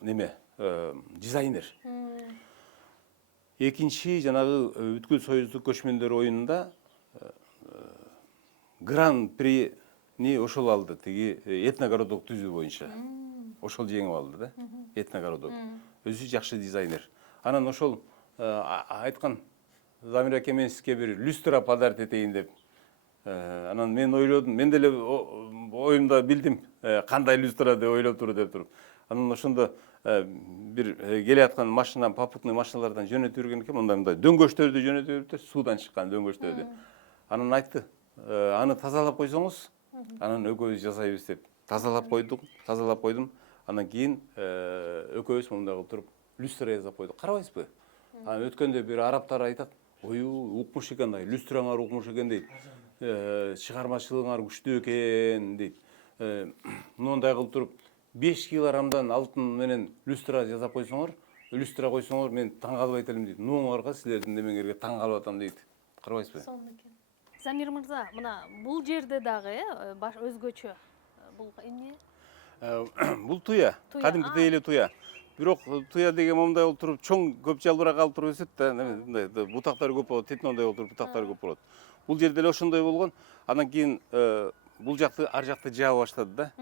неме, дизайнер. Экинчи жанагы бүткүл союздук көчмөндөр оюнунда гран-прини ошол алды, тиги этногородок түзүү боюнча. Ошол жеңип алды да, этногородок. Өзү жакшы дизайнер. Анан ошол айткан, Замир аке, мен сизге бир люстра подарить этейин деп. Анан мен ойлодум, мен деле оюмда билдим кандай люстра деп ойлоп туруп. Анан ошондо бир келе аткан машина, попутный машиналардан жөнөтүп жүргөн экен, мындай дөңгөчтөрдү жөнөтүп жүрүптүр, суудан чыккан дөңгөчтөрдү. Анан айтты, аны тазалап койсоңуз, анан экөөбүз жасайбыз деп. Тазалап койдум. Анан кийин экөөбүз мындай кылып туруп люстра жасап койдук. Карабайсызбы? Анан өткөндө бир араптар айтат, укмуш экен, люстраңар укмуш экен дейт. Чыгармачылыгыңар күчтүү экен дейт. Мындай кылып туруп 5 килограммдан алтын менен люстра жасап койсоңор, мен таң калбайт элем дейт. Нуңарга, силердин немеңерге таң калып атам дейт. Карабайсызбы? Сонун экен. Замир мырза, мына бул жерде дагы өзгөчө. Бул эмне? Бул туя, кадимкидей эле туя. Бирок туя деген момундай болуп туруп, чоң көп жалбырак алып туруп өсөт да, мындай бутактары көп болот, тетнондой болуп туруп бутактары көп болот. Бул жерде эле ошондой болгон. Анан кийин бул жакты, ар жакты жаба баштады да.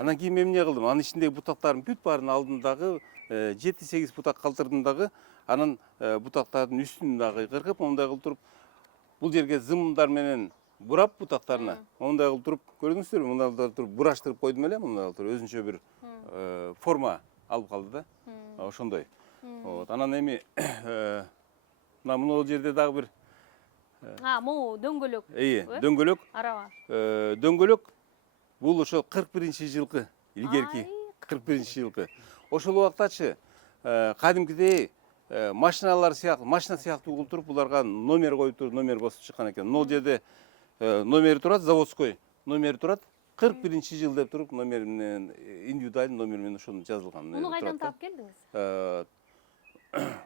Анан кийин мен эмне кылдым? Анын ичиндеги бутактардын бүт баарын алдым дагы, 7-8 бутак калтырдым дагы. Анан бутактардын үстүн дагы кыркып, момундай кылып туруп, бул жерге зымдар менен бурап бутактарына, момундай кылып туруп, көрдүңүздөрбү? Мындай кылып туруп бураштырып койдум эле, мындай кылып туруп өзүнчө бир форма алып калды да. Ошондой. Анан эми мына жерде дагы бир могу дөңгөлөк. Дөңгөлөк. Араба. Дөңгөлөк бул ошо 41-чи жылкы, илгерки 41-чи жылкы. Ошол убактачы кадимкидей машина сыяктуу кылып туруп, буларга номер коюп туруп, номер басып чыккан экен. Мына жерде номери турат, заводской номери турат. 41-чи жыл деп туруп, номер менен, индивидуальный номер менен ошону жазылган. Муну кайдан таап келдиңиз?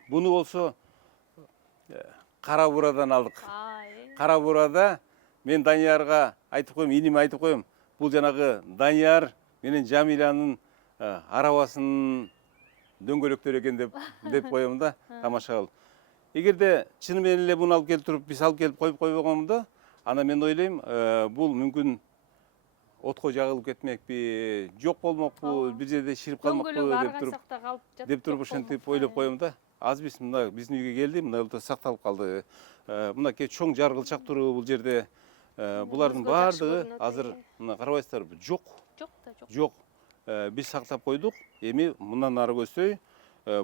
Буну болсо Кара Бурадан алдык. Кара Бурада мен Даниярга айтып коем, иниме айтып коем. Бул жанагы Данияр менен Жамилянын арабасынын дөңгөлөктөр экен деп коем да, тамаша кылып. Эгерде чыны менен эле буну алып келип туруп, биз алып келип коюп койбогонбуз, ана мен ойлойм, бул мүмкүн отко жагылып кетмекпи, жок болмокпу, бир жерде ширип калмакпы деп туруп ошентип ойлоп коем да. Азбиз мына биздин үйгө келди, мына эле сакталып калды. Мынакей чоң жаргылчак туруп бул жерде. Булардын баардыгы азыр мына карабайсыздарбы? Жок. Биз сактап койдук. Эми мындан ары көзсөй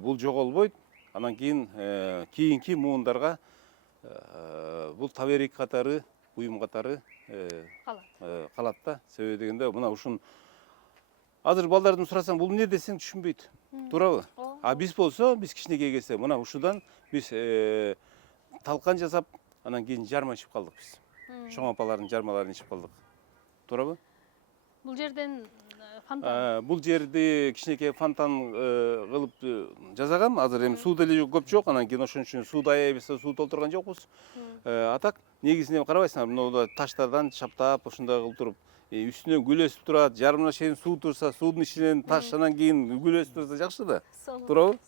бул жоголбойт. Анан кийин кийинки муундарга бул таберик катары, буюм катары калат да. Себеби дегенде мына ушун азыр балдардан сурасаң, бул эмне десең түшүнбөйт. Туурабы? А биз болсо, биз кичинекей келсе, мына ушудан биз талкан жасап, анан кийин жарма ичип калдык биз. Чоң апалардын жармаларын ичип калдык. Туурабы? Бул жерден фонтан. Бул жерди кичинекей фонтан кылып жасагам. Азыр эми суу деле көп жок, анан кийин ошон үчүн сууду аябайса суу толтурган жокпуз. А так негизинен карабайсыңар, мына таштардан чаптап ушундай кылып туруп, үстүнөн гүл өсүп турат, жарымына чейин суу турса, суудун ичинен таш, анан кийин гүл өсүп турса жакшы да. Туурабы?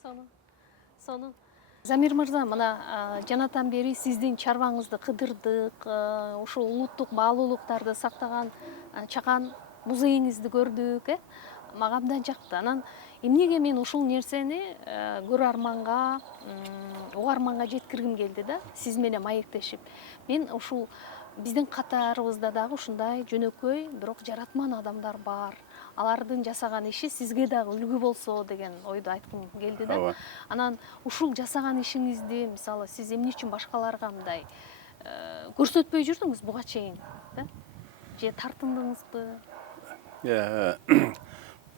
Сонун. Замир мырза, мына жанатан бери сиздин чарбаңызды кыдырдык, ушул улуттук баалуулуктарды сактаган чакан музейиңизди көрдүк, мага абдан жакты. Анан эмнеге мен ушул нерсени көрөрманга, угарманга жеткиргим келди да, сиз менен маектешип. Мен ушул биздин катарыбызда дагы ушундай жөнөкөй, бирок жаратман адамдар бар. Алардын жасаган иши сизге дагы үлгү болсо деген ойду айткым келди да. Анан ушул жасаган ишиңизди, мисалы, сиз эмне үчүн башкаларга мындай көрсөтпөй жүрдүңүз буга чейин, да? Же тартындыңызбы?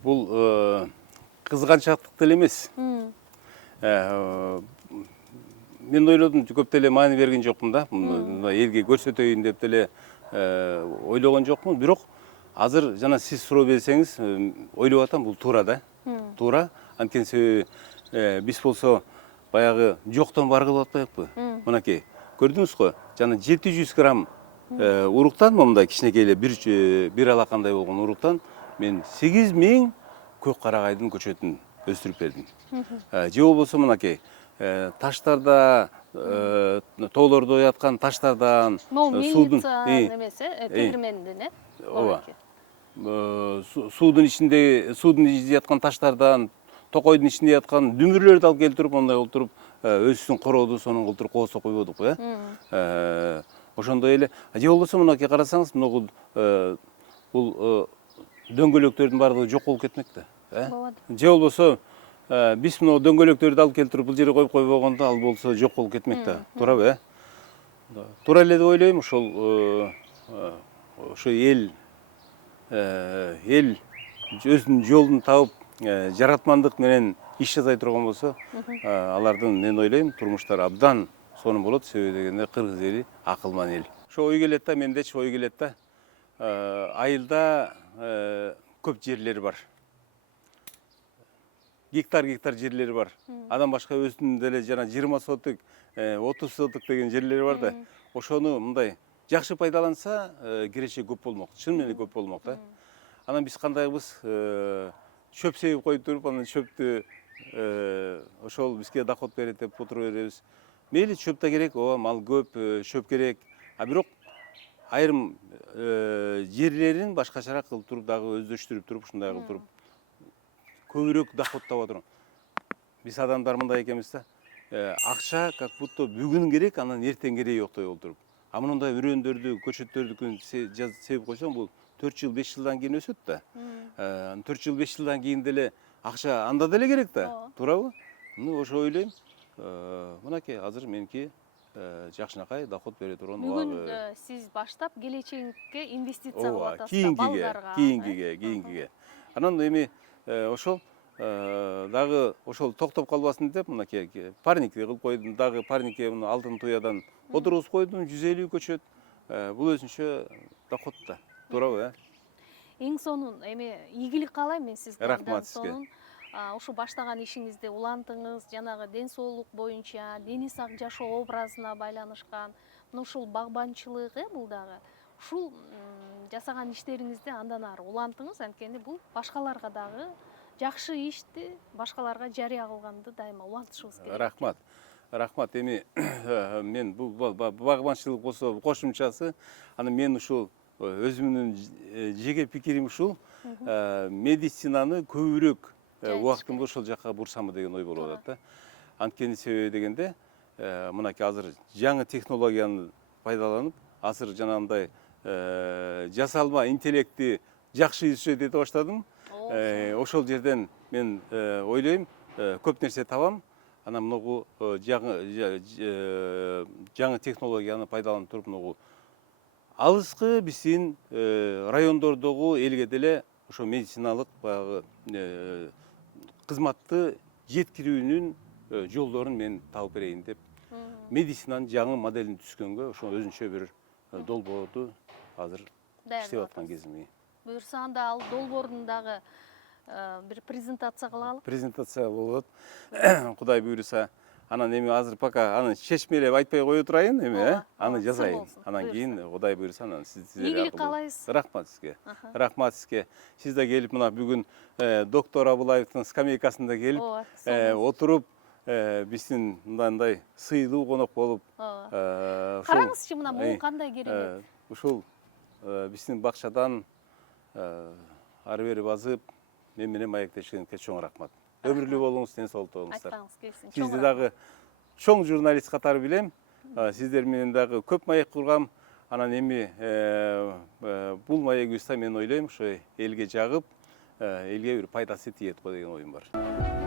Бул кызганчактык деле эмес. Мен ойлодум, көп деле маани берген жокмун да. Элге көрсөтөйүн деп деле ойлогон жокмун. Бирок азыр жана сиз суроо берсеңиз, ойлоп атам, бул туура да. Туура. Анткени себеби биз болсо баягы жоктон бар кылып атпайбыкпы? Мынакей, көрдүңүз го, жана 700 грамм уруктан, момундай кичинекей эле бир алакандай болгон уруктан мен 8000 көк карагайдын көчөтүн өстүрүп бердим. Же болбосо мынакей таштарда, тоолордо яткан таштардан, суудун немесе, тегирмендин, ооба. Суудун ичинде яткан таштардан, токойдун ичинде яткан дүмүрлөрдү алып келтирип, мондай кылып туруп өзүн корооду, сонун кылып туруп коосо койбодук, ошондой эле. Же болбосо мынакей карасаңыз, бул дөңгөлөктөрдүн баардыгы жок болуп кетмек да. Же болбосо биз мына дөңгөлөктөрдү алып келтирип бул жерге коюп койбогондо ал болсо жок болуп кетмек да. Туурабы, Туура эле деп ойлойм. Ошо эл өзүнүн жолун табып, жаратмандык менен иш жасай турган болсо, алардын, мен ойлойм, турмуштары абдан сонун болот. Себеби дегенде кыргыз эли акылман эл. Ошо ой келет да, мендечи ой келет да. Айылда көп жерлери бар. Гектар жерлери бар. Андан башка өзүнүн деле жана 20 соток, 30 соток деген жерлери бар да. Ошону мындай жакшы пайдаланса, киреше көп болмок. Чын эле көп болмок да. Анан биз кандайбыз, чөп себип коюп туруп, анан чөптү ошол бизге доход берет деп отура беребиз. Мейли, чөп да керек, ооба, мал көп, чөп керек. А бирок айрым жерлерин башкачараак кылып туруп, дагы өздөштүрүп туруп, ушундай кылып туруп көбүрөөк доход таба турган. Биз адамдар мындай экенбиз да. Акча как будто бүгүн керек, анан эртең кереги жоктой болуп туруп. А мындай үрөндөрдү, көчөттөрдү себип койсоң, бул 4 жыл, 5 жылдан кийин өсөт да. 4 жыл, 5 жылдан кийин деле акча анда деле керек да. Туурабы? Ошо ойлойм. Мынакей азыр меники жакшынакай доход бере турган. Бүгүн сиз баштап келечекке инвестиция кылып атасыз, балдарга. Кийинкиге. Анан эми ошол дагы ошол токтоп калбасын деп, мынакей парникти кылып койдум. Дагы парникке алтын туядан отургузуп койдум, 150 көчөт. Бул өзүнчө доход да. Туурабы? Эң сонун, эми ийгилик каалайм мен сизге. Рахмат сизге. Ушу баштаган ишиңизди улантыңыз, жанагы ден соолук боюнча, дени сак жашоо образына байланышкан, мына ушул багбанчылык, бул дагы ушул жасаган иштериңизди андан ары улантыңыз, анткени бул башкаларга дагы жакшы ишти башкаларга жарыя кылганды дайыма улантышыбыз керек. Рахмат. Эми мен бул багбанчылык болсо кошумчасы, анан мен ушул өзүмдүн жеке пикирим ушул, медицинаны көбүрөөк убактымды ошол жакка бурсамбы деген ой болуп атат да. Анткени себеби дегенде, мынакей азыр жаңы технологияны пайдаланып, азыр жанагындай жасалма интеллектти жакшы изучать эте баштадым. Ошол жерден мен ойлойм, көп нерсе табам. Анан мынагу жаңы технологияны пайдаланып туруп, мынагу алыскы биздин райондордогу элге деле ошо медициналык баягы кызматты жеткирүүнүн жолдорун мен табып берейин деп, медицинанын жаңы моделин түзгөнгө ошо өзүнчө бир долбоорду азыр иштеп аткан кезим. буюрса анда ал долбоорун дагы бир презентация кылалы. Презентация болот. Кудай буйруса. Анан эми азыр пока аны чечмелеп айтпай кое турайын эми, Ооба, аны ооба, жазайын. сыр болсун, Анан буюрса. кийин Кудай буйруса анан сиздер Ийгилик каалайбыз. Рахмат сизге. Рахмат сизге. Сиз да келип мына бүгүн доктор Абылаевдин скамейкасында келип Ооба, отуруп биздин мындай сыйлуу конок болуп караңызчы мына могу кандай керемет. ушул биздин бакчадан ары бери базып мен менен маектешкениңизге чоң рахмат. Өмүрлүү болуңуз, ден соолукта болуңуздар. Айтпаңыз келсин. Сизди дагы чоң журналист катары билем. Сиздер менен дагы көп маек кургам. Анан эми бул маегибизди мен ойлойм ошо элге жагып, элге бир пайдасы тиет го деген оюм бар.